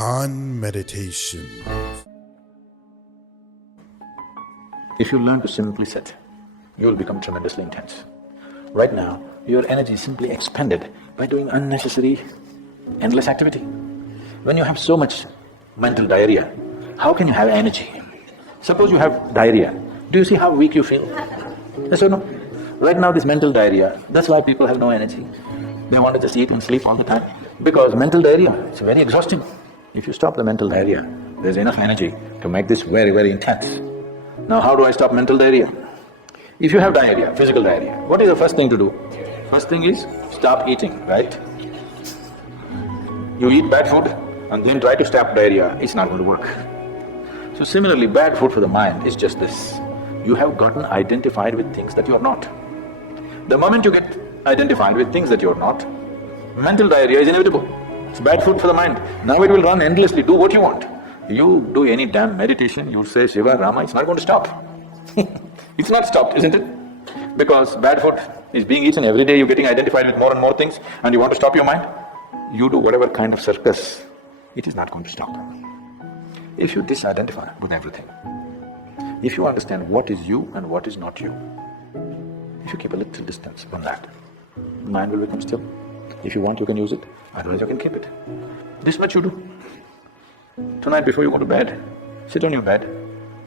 HANMEDITATIONS. If you learn to simply sit, you will become tremendously intense. Right now, your energy is simply expended by doing unnecessary, endless activity. When you have so much mental diarrhea, how can you have energy? Suppose you have diarrhea, do you see how weak you feel? Yes or no? Right now this mental diarrhea, that's why people have no energy. They want to just eat and sleep all the time. Because mental diarrhea, it's very exhausting. If you stop the mental diarrhea, there's enough energy to make this very, very intense. Now how do I stop mental diarrhea? If you have diarrhea, physical diarrhea, what is the first thing to do? First thing is, stop eating, right? You eat bad food and then try to stop diarrhea, it's not going to work. So similarly, bad food for the mind is just this. You have gotten identified with things that you are not. The moment you get identified with things that you are not, mental diarrhea is inevitable. It's bad food for the mind. Now it will run endlessly, do what you want. You do any damn meditation, you say Shiva, Rama, it's not going to stop. It's not stopped, isn't it? Because bad food is being eaten every day, you're getting identified with more and more things and you want to stop your mind, you do whatever kind of circus, it is not going to stop. If you disidentify with everything, if you understand what is you and what is not you, if you keep a little distance from that, the mind will become still. If you want, you can use it, otherwise you can keep it. This much you do. Tonight before you go to bed, sit on your bed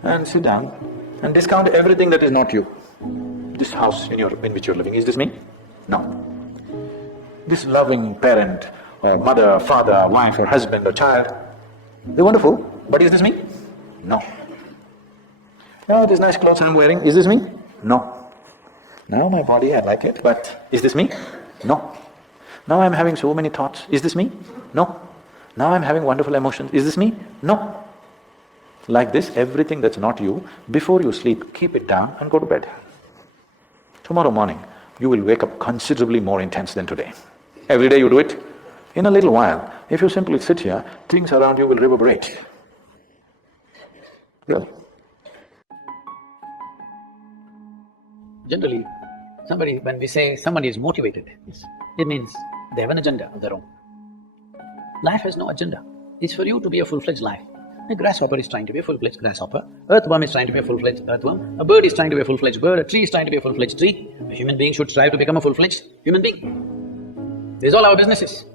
and sit down and discount everything that is not you. This house in which you're living, is this me? No. This loving parent or mother, father, wife or husband or child, they're wonderful, but is this me? No. Oh, these nice clothes I'm wearing, is this me? No. Now my body, I like it, but is this me? No. Now I'm having so many thoughts, is this me? No. Now I'm having wonderful emotions, is this me? No. Like this, everything that's not you, before you sleep, keep it down and go to bed. Tomorrow morning, you will wake up considerably more intense than today. Every day you do it. In a little while, if you simply sit here, things around you will reverberate. Really. Generally, when we say somebody is motivated, it means they have an agenda of their own. Life has no agenda. It's for you to be a full-fledged life. A grasshopper is trying to be a full-fledged grasshopper, earthworm is trying to be a full-fledged earthworm, a bird is trying to be a full-fledged bird, a tree is trying to be a full-fledged tree, a human being should strive to become a full-fledged human being. This is all our businesses.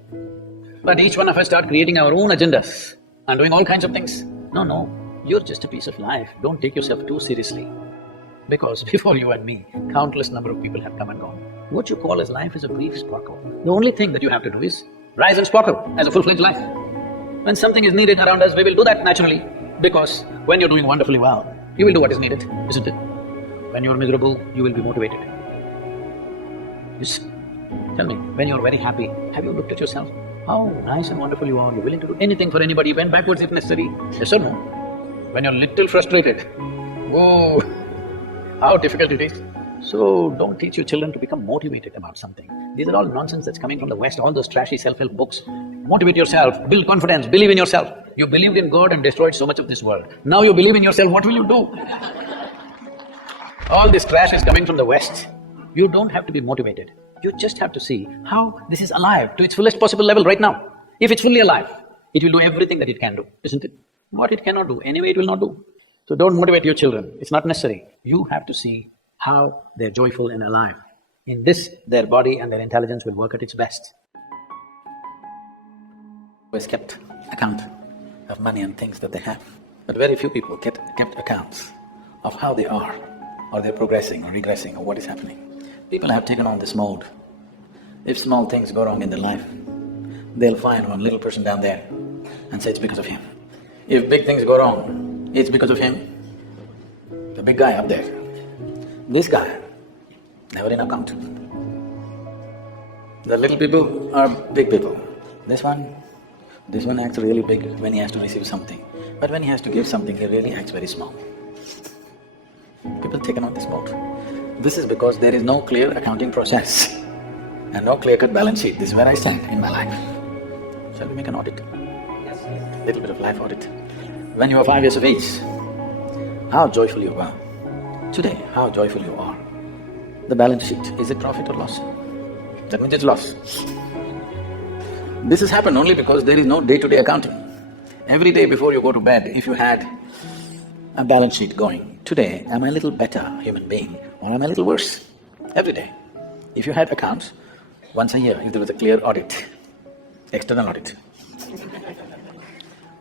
But each one of us start creating our own agendas and doing all kinds of things. No, you're just a piece of life, don't take yourself too seriously. Because before you and me, countless number of people have come and gone. What you call as life is a brief sparkle. The only thing that you have to do is rise and sparkle as a full-fledged life. When something is needed around us, we will do that naturally, because when you're doing wonderfully well, you will do what is needed, isn't it? When you're miserable, you will be motivated. Just tell me, when you're very happy, have you looked at yourself? How nice and wonderful you are, you're willing to do anything for anybody, bend backwards if necessary, yes or no? When you're little frustrated, whoa, how difficult it is. So don't teach your children to become motivated about something. These are all nonsense that's coming from the West, all those trashy self-help books. Motivate yourself, build confidence, believe in yourself. You believed in God and destroyed so much of this world. Now you believe in yourself, what will you do? All this trash is coming from the West. You don't have to be motivated. You just have to see how this is alive to its fullest possible level right now. If it's fully alive, it will do everything that it can do, isn't it? What it cannot do, anyway it will not do. So don't motivate your children, it's not necessary. You have to see how they're joyful and alive. In this, their body and their intelligence will work at its best. Always kept account of money and things that they have, but very few people kept accounts of how they are, or they're progressing or regressing or what is happening. People have taken on this mode. If small things go wrong in their life, they'll find one little person down there and say it's because of him. If big things go wrong, it's because of him. The big guy up there. This guy, never in account. The little people are big people. This one acts really big when he has to receive something. But when he has to give something, he really acts very small. People taken on this mode. This is because there is no clear accounting process and no clear-cut balance sheet. This is where I stand in my life. Shall we make an audit? Little bit of life audit. When you were 5 years of age, how joyful you were. Today, how joyful you are. The balance sheet, is it profit or loss? That means it's loss. This has happened only because there is no day-to-day accounting. Every day before you go to bed, if you had a balance sheet going, today, am I a little better human being or am I a little worse? Every day. If you had accounts, once a year, if there was a clear audit, external audit,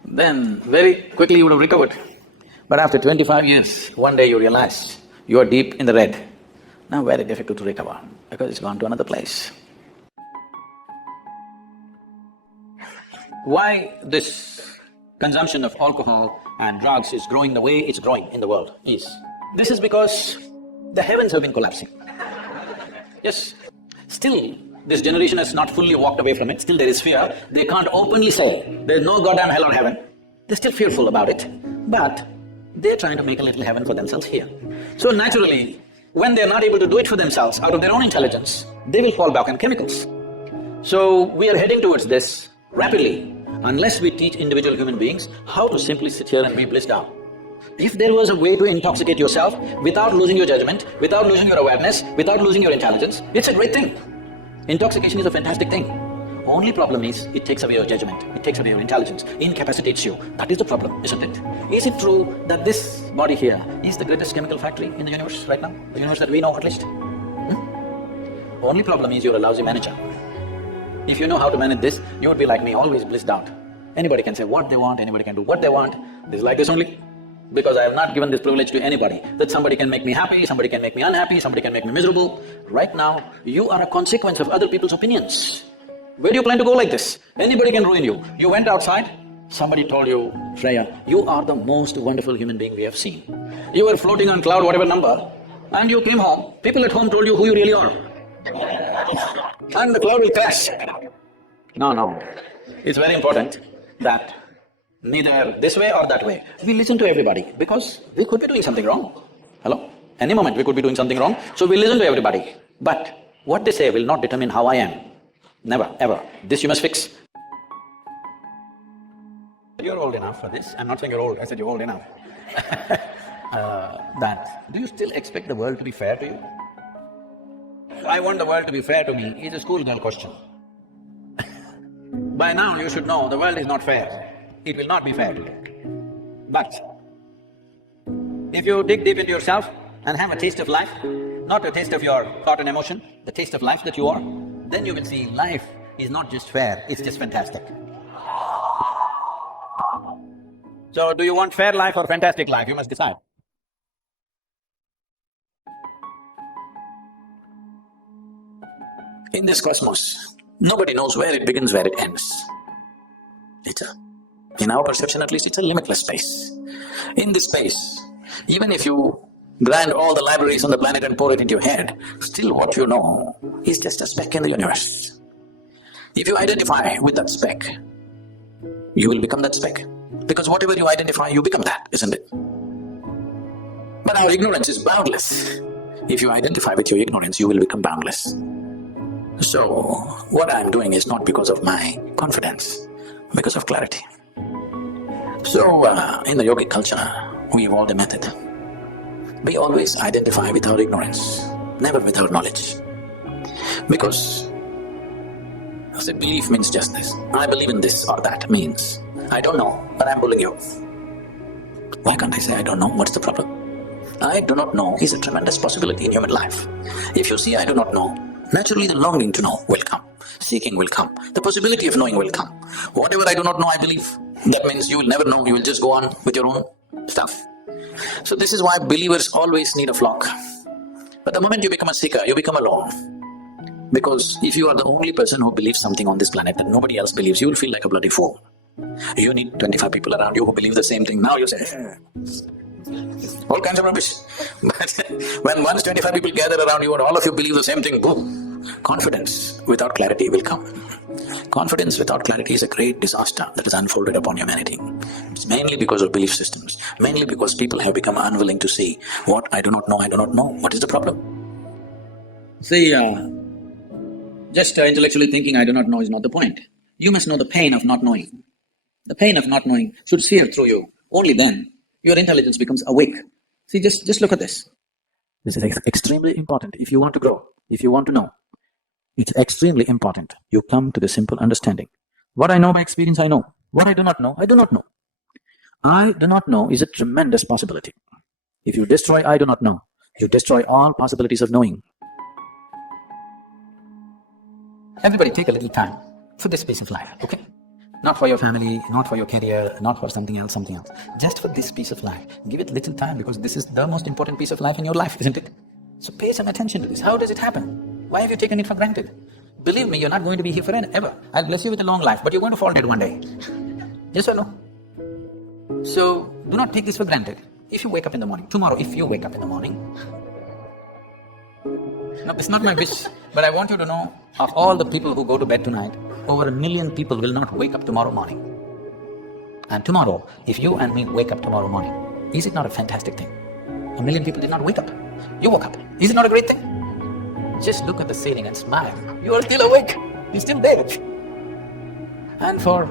then very quickly you would have recovered. But after 25 years, one day you realize you are deep in the red. Now very difficult to recover because it's gone to another place. Why this consumption of alcohol and drugs is growing the way it's growing in the world is, this is because the heavens have been collapsing. Yes, still this generation has not fully walked away from it, still there is fear. They can't openly say, there's no goddamn hell or heaven. They're still fearful about it, but they're trying to make a little heaven for themselves here. So naturally, when they're not able to do it for themselves out of their own intelligence, they will fall back on chemicals. So we are heading towards this rapidly, unless we teach individual human beings how to simply sit here and be blissed out. If there was a way to intoxicate yourself without losing your judgment, without losing your awareness, without losing your intelligence, it's a great thing. Intoxication is a fantastic thing. Only problem is, it takes away your judgment, it takes away your intelligence, incapacitates you. That is the problem, isn't it? Is it true that this body here is the greatest chemical factory in the universe right now? The universe that we know at least? Only problem is you're a lousy manager. If you know how to manage this, you would be like me, always blissed out. Anybody can say what they want, anybody can do what they want. This is like this only. Because I have not given this privilege to anybody, that somebody can make me happy, somebody can make me unhappy, somebody can make me miserable. Right now, you are a consequence of other people's opinions. Where do you plan to go like this? Anybody can ruin you. You went outside, somebody told you, Shreya, you are the most wonderful human being we have seen. You were floating on cloud whatever number, and you came home, people at home told you who you really are. And the cloud will crash. No. It's very important that neither this way or that way, we listen to everybody because we could be doing something wrong. Hello? Any moment we could be doing something wrong, so we listen to everybody. But what they say will not determine how I am. Never, ever. This you must fix. You're old enough for this. I'm not saying you're old, I said you're old enough. Do you still expect the world to be fair to you? I want the world to be fair to me is a schoolgirl question. By now you should know the world is not fair. It will not be fair to you. But if you dig deep into yourself and have a taste of life, not a taste of your thought and emotion, the taste of life that you are, then you will see life is not just fair, it's just fantastic. So do you want fair life or fantastic life? You must decide. In this cosmos, nobody knows where it begins, where it ends. In our perception at least, it's a limitless space. In this space, even if you grind all the libraries on the planet and pour it into your head, still what you know is just a speck in the universe. If you identify with that speck, you will become that speck. Because whatever you identify, you become that, isn't it? But our ignorance is boundless. If you identify with your ignorance, you will become boundless. So, what I'm doing is not because of my confidence, because of clarity. So, in the yogic culture, we evolved a method. We always identify with our ignorance, never with our knowledge. Because, I say belief means just this. I believe in this or that means, I don't know, but I'm bullying you. Why can't I say I don't know? What's the problem? I do not know is a tremendous possibility in human life. If you see I do not know, naturally the longing to know will come, seeking will come, the possibility of knowing will come. Whatever I do not know, I believe, that means you will never know, you will just go on with your own stuff. So this is why believers always need a flock. But the moment you become a seeker, you become alone. Because if you are the only person who believes something on this planet and nobody else believes, you will feel like a bloody fool. You need 25 people around you who believe the same thing. Now you say, all kinds of rubbish. But when once 25 people gather around you and all of you believe the same thing, boom, confidence without clarity will come. Confidence without clarity is a great disaster that has unfolded upon humanity. It's mainly because of belief systems, mainly because people have become unwilling to see what I do not know, I do not know. What is the problem? See, just intellectually thinking I do not know is not the point. You must know the pain of not knowing. The pain of not knowing should sear through you. Only then your intelligence becomes awake. See, just look at this. This is extremely important if you want to grow, if you want to know. It's extremely important you come to the simple understanding. What I know by experience, I know. What I do not know, I do not know. I do not know is a tremendous possibility. If you destroy I do not know, you destroy all possibilities of knowing. Everybody take a little time for this piece of life, okay? Not for your family, not for your career, not for something else. Just for this piece of life. Give it little time because this is the most important piece of life in your life, isn't it? So pay some attention to this. How does it happen? Why have you taken it for granted? Believe me, you're not going to be here forever. I'll bless you with a long life, but you're going to fall dead one day. Yes or no? So do not take this for granted. If you wake up in the morning, tomorrow if you wake up in the morning, no, it's not my wish, but I want you to know, of all the people who go to bed tonight, over 1 million people will not wake up tomorrow morning. And tomorrow, if you and me wake up tomorrow morning, is it not a fantastic thing? 1 million people did not wake up. You woke up. Is it not a great thing? Just look at the ceiling and smile. You are still awake. You're still there. And for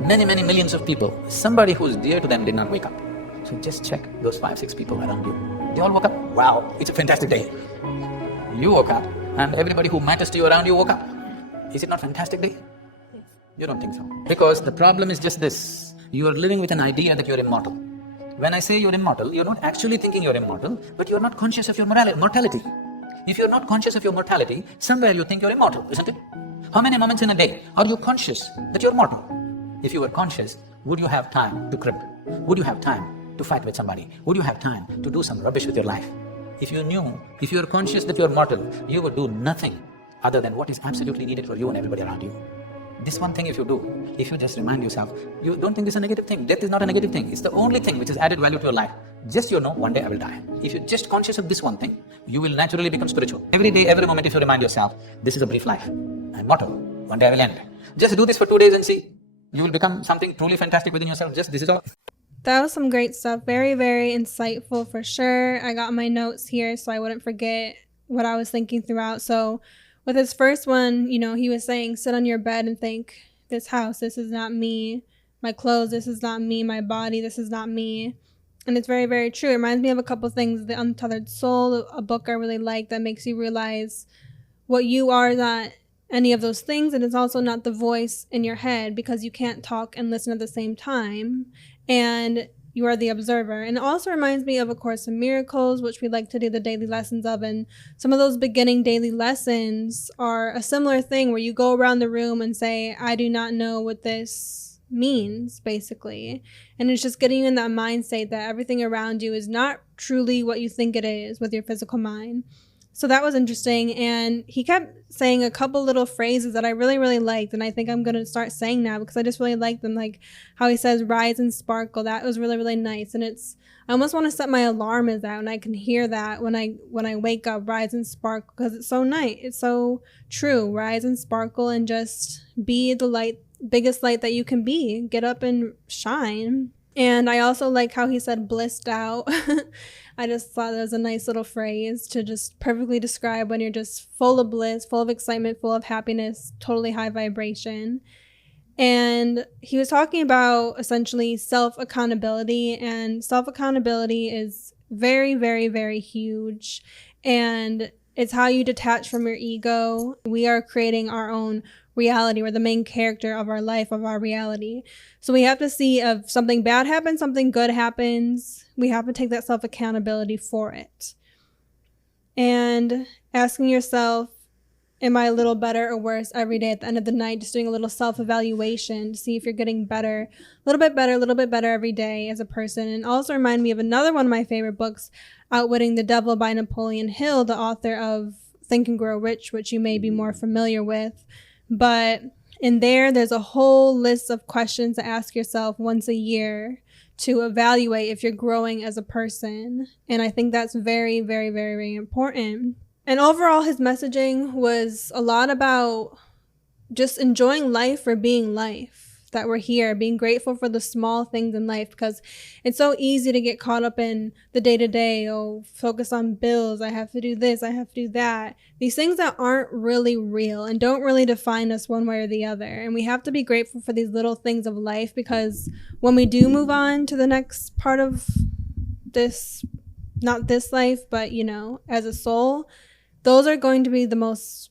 many, many millions of people, somebody who's dear to them did not wake up. So just check those 5-6 people around you. They all woke up. Wow, it's a fantastic day. You woke up, and everybody who matters to you around you woke up. Is it not a fantastic day? Yes. You don't think so. Because the problem is just this. You are living with an idea that you're immortal. When I say you're immortal, you're not actually thinking you're immortal, but you're not conscious of your mortality. If you're not conscious of your mortality, somewhere you think you're immortal, isn't it? How many moments in a day are you conscious that you're mortal? If you were conscious, would you have time to crib? Would you have time to fight with somebody? Would you have time to do some rubbish with your life? If you knew, if you're conscious that you're mortal, you would do nothing other than what is absolutely needed for you and everybody around you. This one thing if you do, if you just remind yourself, you don't think it's a negative thing. Death is not a negative thing. It's the only thing which has added value to your life. Just you know, one day I will die. If you're just conscious of this one thing, you will naturally become spiritual. Every day, every moment, if you remind yourself, this is a brief life. I'm mortal. One day I will end. Just do this for 2 days and see. You will become something truly fantastic within yourself. Just this is all. That was some great stuff. Very, very insightful for sure. I got my notes here so I wouldn't forget what I was thinking throughout. So with his first one, he was saying, sit on your bed and think, this house, this is not me. My clothes, this is not me. My body, this is not me. And it's very, very true. It reminds me of a couple things. The Untethered Soul, a book I really like that makes you realize what you are is not any of those things. And it's also not the voice in your head because you can't talk and listen at the same time. And you are the observer. And it also reminds me of A Course in Miracles, which we like to do the daily lessons of. And some of those beginning daily lessons are a similar thing where you go around the room and say, I do not know what this means, basically. And it's just getting you in that mind state that everything around you is not truly what you think it is with your physical mind. So that was interesting. And he kept saying a couple little phrases that I really, really liked. And I think I'm going to start saying now because I just really like them. Like how he says, rise and sparkle. That was really, really nice. And I almost want to set my alarm as that. And I can hear that when I wake up, rise and sparkle, because it's so nice. It's so true. Rise and sparkle and just be the light, biggest light that you can be. Get up and shine. And I also like how he said blissed out. I just thought that was a nice little phrase to just perfectly describe when you're just full of bliss, full of excitement, full of happiness, totally high vibration. And he was talking about essentially self-accountability, and self-accountability is very, very, very huge. And it's how you detach from your ego. We are creating our own reality. We're the main character of our life, of our reality. So we have to see if something bad happens, something good happens, we have to take that self-accountability for it. And asking yourself, am I a little better or worse every day at the end of the night? Just doing a little self-evaluation to see if you're getting better, a little bit better every day as a person. And also remind me of another one of my favorite books, Outwitting the Devil by Napoleon Hill, the author of Think and Grow Rich, which you may be more familiar with. But in there's a whole list of questions to ask yourself once a year to evaluate if you're growing as a person. And I think that's very, very, very, very important. And overall, his messaging was a lot about just enjoying life for being life, that we're here, being grateful for the small things in life, because it's so easy to get caught up in the day-to-day, focus on bills, I have to do this, I have to do that. These things that aren't really real and don't really define us one way or the other. And we have to be grateful for these little things of life, because when we do move on to the next part of this, not this life, but, as a soul, those are going to be the most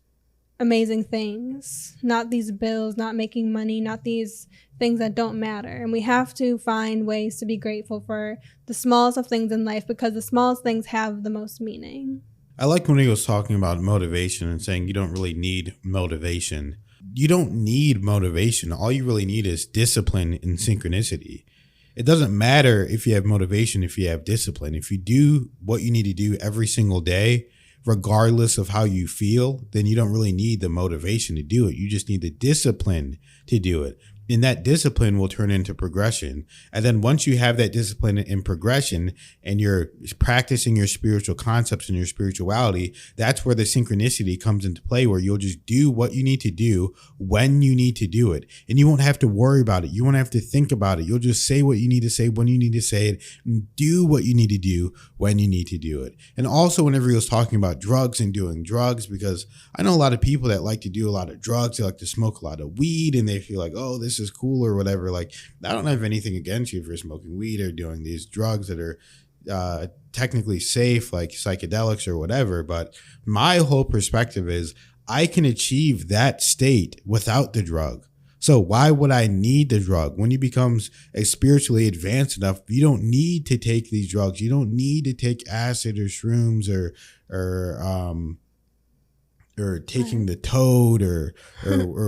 amazing things. Not these bills, not making money, not these things that don't matter. And we have to find ways to be grateful for the smallest of things in life, because the smallest things have the most meaning. I like when he was talking about motivation and saying you don't really need motivation. You don't need motivation. All you really need is discipline and synchronicity. It doesn't matter if you have motivation, if you have discipline. If you do what you need to do every single day, regardless of how you feel, then you don't really need the motivation to do it. You just need the discipline to do it. And that discipline will turn into progression. And then once you have that discipline and progression and you're practicing your spiritual concepts and your spirituality, that's where the synchronicity comes into play, where you'll just do what you need to do when you need to do it. And you won't have to worry about it. You won't have to think about it. You'll just say what you need to say when you need to say it, and do what you need to do when you need to do it. And also, whenever he was talking about drugs and doing drugs, because I know a lot of people that like to do a lot of drugs, they like to smoke a lot of weed, and they feel like, oh, this is cool or whatever. Like, I don't have anything against you for smoking weed or doing these drugs that are technically safe, like psychedelics or whatever. But my whole perspective is I can achieve that state without the drug. So why would I need the drug? When you become spiritually advanced enough, you don't need to take these drugs. You don't need to take acid or shrooms or taking the toad or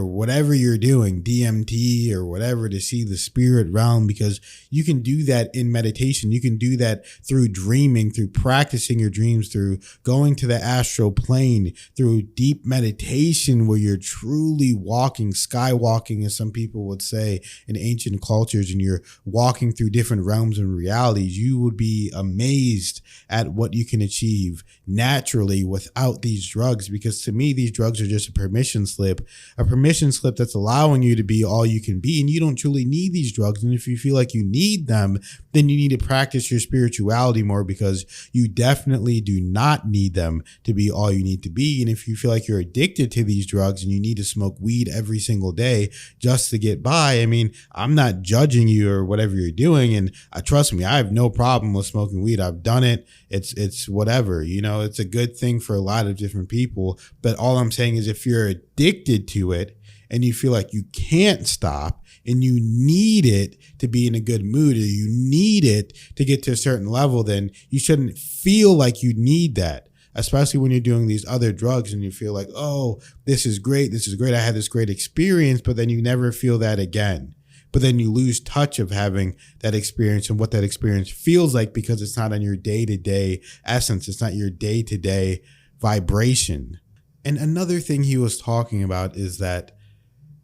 whatever you're doing, DMT or whatever, to see the spirit realm, because you can do that in meditation. You can do that through dreaming, through practicing your dreams, through going to the astral plane, through deep meditation where you're truly walking, skywalking, as some people would say in ancient cultures, and you're walking through different realms and realities. You would be amazed at what you can achieve naturally without these drugs, because to me, these drugs are just a permission slip that's allowing you to be all you can be, and you don't truly need these drugs. And if you feel like you need them, then you need to practice your spirituality more, because you definitely do not need them to be all you need to be. And if you feel like you're addicted to these drugs and you need to smoke weed every single day just to get by, I mean, I'm not judging you or whatever you're doing, and trust me, I have no problem with smoking weed. I've done it. It's whatever, it's a good thing for a lot of different people. But all I'm saying is, if you're addicted to it and you feel like you can't stop and you need it to be in a good mood, or you need it to get to a certain level, then you shouldn't feel like you need that, especially when you're doing these other drugs and you feel like, oh, this is great. I had this great experience, but then you never feel that again. But then you lose touch of having that experience and what that experience feels like, because it's not on your day-to-day essence. It's not your day-to-day vibration. And another thing he was talking about is that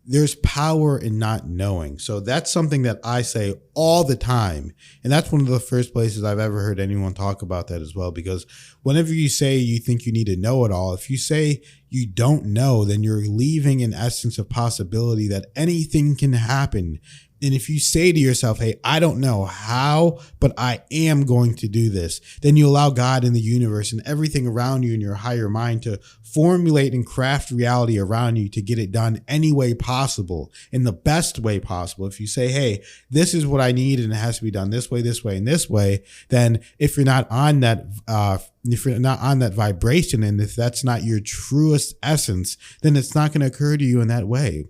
there's power in not knowing. So that's something that I say all the time. And that's one of the first places I've ever heard anyone talk about that as well. Because whenever you say you think you need to know it all, if you say you don't know, then you're leaving an essence of possibility that anything can happen. And if you say to yourself, hey, I don't know how, but I am going to do this, then you allow God and the universe and everything around you in your higher mind to formulate and craft reality around you to get it done any way possible, in the best way possible. If you say, hey, this is what I need and it has to be done this way, and this way, then if you're not on that, vibration, and if that's not your truest essence, then it's not going to occur to you in that way.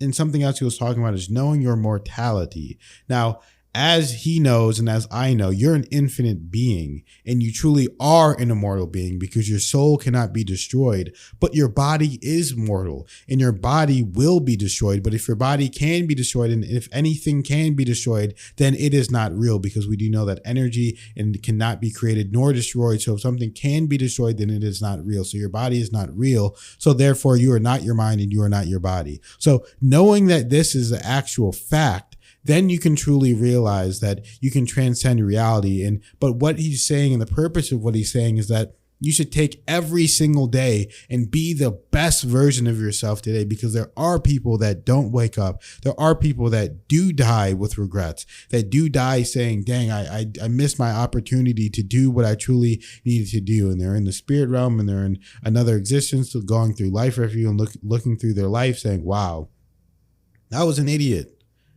And something else he was talking about is knowing your mortality. Now, as he knows and as I know, you're an infinite being, and you truly are an immortal being, because your soul cannot be destroyed, but your body is mortal and your body will be destroyed. But if your body can be destroyed, and if anything can be destroyed, then it is not real, because we do know that energy and cannot be created nor destroyed. So if something can be destroyed, then it is not real. So your body is not real. So therefore you are not your mind and you are not your body. So knowing that this is the actual fact, then you can truly realize that you can transcend reality. But what he's saying, and the purpose of what he's saying, is that you should take every single day and be the best version of yourself today, because there are people that don't wake up. There are people that do die with regrets, that do die saying, dang, I missed my opportunity to do what I truly needed to do. And they're in the spirit realm and they're in another existence, so going through life review and looking through their life saying, wow, I was an idiot.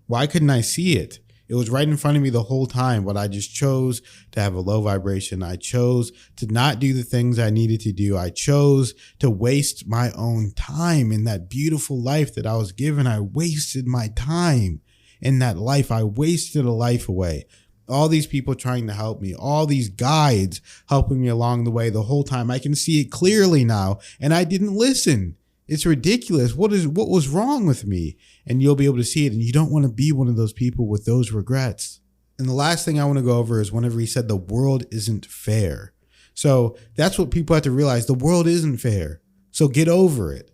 Why couldn't I see it? It was right in front of me the whole time, but I just chose to have a low vibration. I chose to not do the things I needed to do. I chose to waste my own time in that beautiful life that I was given. I wasted my time. in that life. I wasted a life away. All these people trying to help me, all these guides helping me along the way the whole time. I can see it clearly now, and I didn't listen. It's ridiculous. What was wrong with me? And you'll be able to see it, and you don't want to be one of those people with those regrets. And the last thing I want to go over is whenever he said the world isn't fair. So that's what people have to realize. The world isn't fair. So get over it.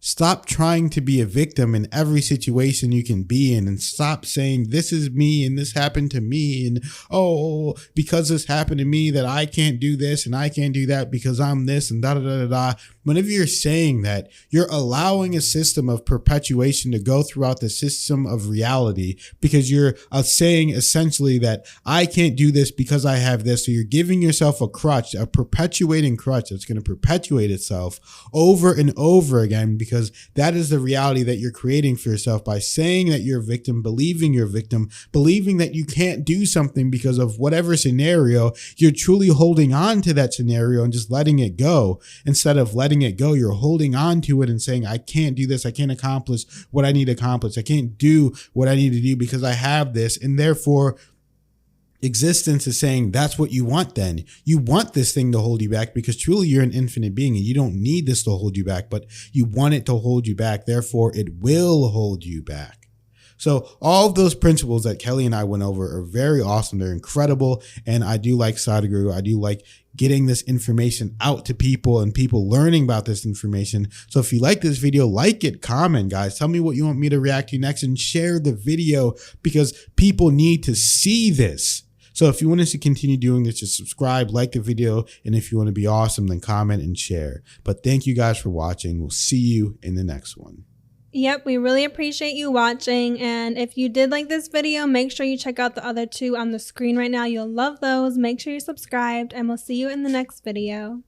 Stop trying to be a victim in every situation you can be in, and stop saying this is me and this happened to me, and oh, because this happened to me that I can't do this and I can't do that because I'm this and da da da da da. Whenever you're saying that, you're allowing a system of perpetuation to go throughout the system of reality, because you're saying essentially that I can't do this because I have this. So you're giving yourself a crutch, a perpetuating crutch that's going to perpetuate itself over and over again, because that is the reality that you're creating for yourself by saying that you're a victim, believing you're a victim, believing that you can't do something because of whatever scenario. You're truly holding on to that scenario and just letting it go. Instead of letting it go, you're holding on to it and saying, I can't do this. I can't accomplish what I need to accomplish. I can't do what I need to do because I have this. And therefore, existence is saying that's what you want. Then you want this thing to hold you back, because truly you're an infinite being and you don't need this to hold you back, but you want it to hold you back. Therefore, it will hold you back. So all of those principles that Kelly and I went over are very awesome. They're incredible. And I do like Sadhguru. I do like getting this information out to people and people learning about this information. So if you like this video, like it, comment, guys. Tell me what you want me to react to next, and share the video, because people need to see this. So if you want us to continue doing this, just subscribe, like the video, and if you want to be awesome, then comment and share. But thank you guys for watching. We'll see you in the next one. Yep, we really appreciate you watching, and if you did like this video, make sure you check out the other two on the screen right now. You'll love those. Make sure you're subscribed, and we'll see you in the next video.